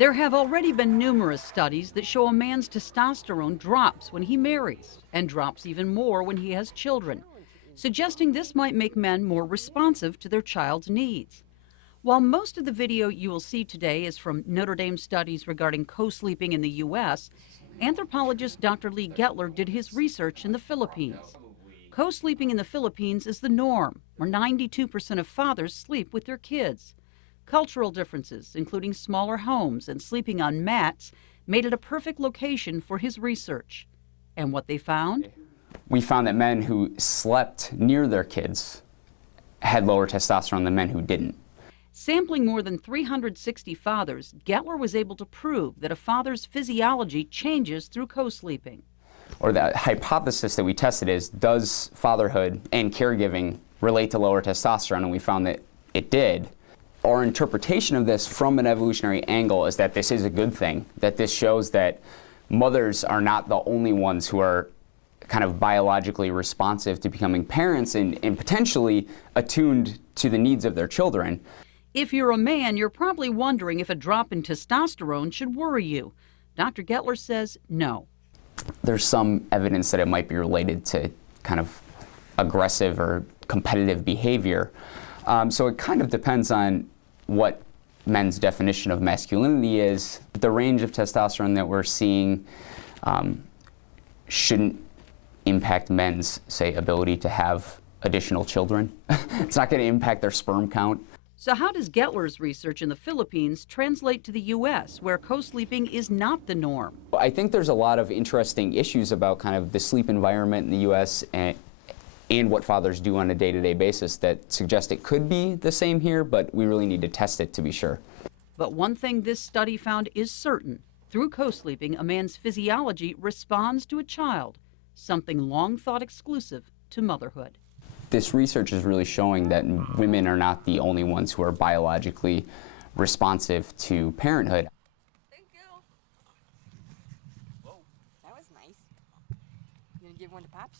There have already been numerous studies that show a man's testosterone drops when he marries and drops even more when he has children, suggesting this might make men more responsive to their child's needs. While most of the video you will see today is from Notre Dame studies regarding co-sleeping in the U.S., anthropologist Dr. Lee Gettler did his research in the Philippines. Co-sleeping in the Philippines is the norm, where 92% of fathers sleep with their kids. Cultural differences, including smaller homes and sleeping on mats, made it a perfect location for his research. And what they found? We found that men who slept near their kids had lower testosterone than men who didn't. Sampling more than 360 fathers, Gettler was able to prove that a father's physiology changes through co-sleeping. Or the hypothesis that we tested is, does fatherhood and caregiving relate to lower testosterone? And we found that it did. Our interpretation of this from an evolutionary angle is that this is a good thing, that this shows that mothers are not the only ones who are kind of biologically responsive to becoming parents and potentially attuned to the needs of their children. If you're a man, you're probably wondering if a drop in testosterone should worry you. Dr. Gettler says no. There's some evidence that it might be related to kind of aggressive or competitive behavior. So it kind of depends on what men's definition of masculinity is. The range of testosterone that we're seeing shouldn't impact men's, say, ability to have additional children. It's not going to impact their sperm count. So how does Gettler's research in the Philippines translate to the U.S., where co-sleeping is not the norm? I think there's a lot of interesting issues about kind of the sleep environment in the U.S. and what fathers do on a day-to-day basis that suggest it could be the same here, but we really need to test it to be sure. But one thing this study found is certain. Through co-sleeping, a man's physiology responds to a child, something long thought exclusive to motherhood. This research is really showing that women are not the only ones who are biologically responsive to parenthood. Thank you. Whoa. That was nice. You gonna give one to Pops?